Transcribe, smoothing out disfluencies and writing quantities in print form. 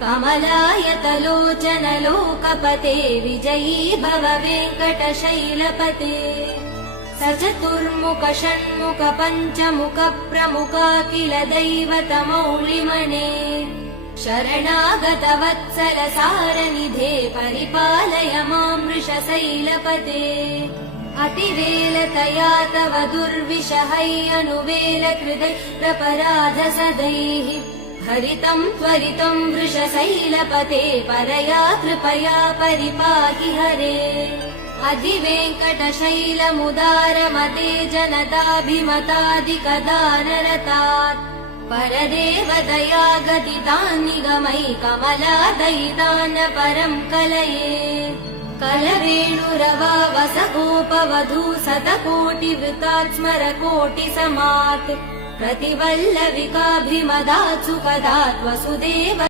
कमलायतलोचन लोकपते विजयी भव वेङ्कटशैलपते सचतुर्मुख षण्मुख पञ्चमुख प्रमुखाखिल दैवतमौलिमने शरणागत वत्सल सारनिधे परिपालय मां वृषशैलपते अतिवेलतया तव दुर्विषहै अनुवेलकृतैरपराध सदैः हरितं त्वरितं वृषशैलपते परया कृपया परिपाहि हरे अधिवेङ्कटशैलमुदारमते जनताभिमतादिकदानरतात् परदेवदया गदितान् निगमै कमलादयितान् परं कलये कलवेणुरवा वसगोपवधू शतकोटिवृतात् स्मरकोटिसमात् प्रतिवल्लविकाभिमदात् सुखदात् वसुदेव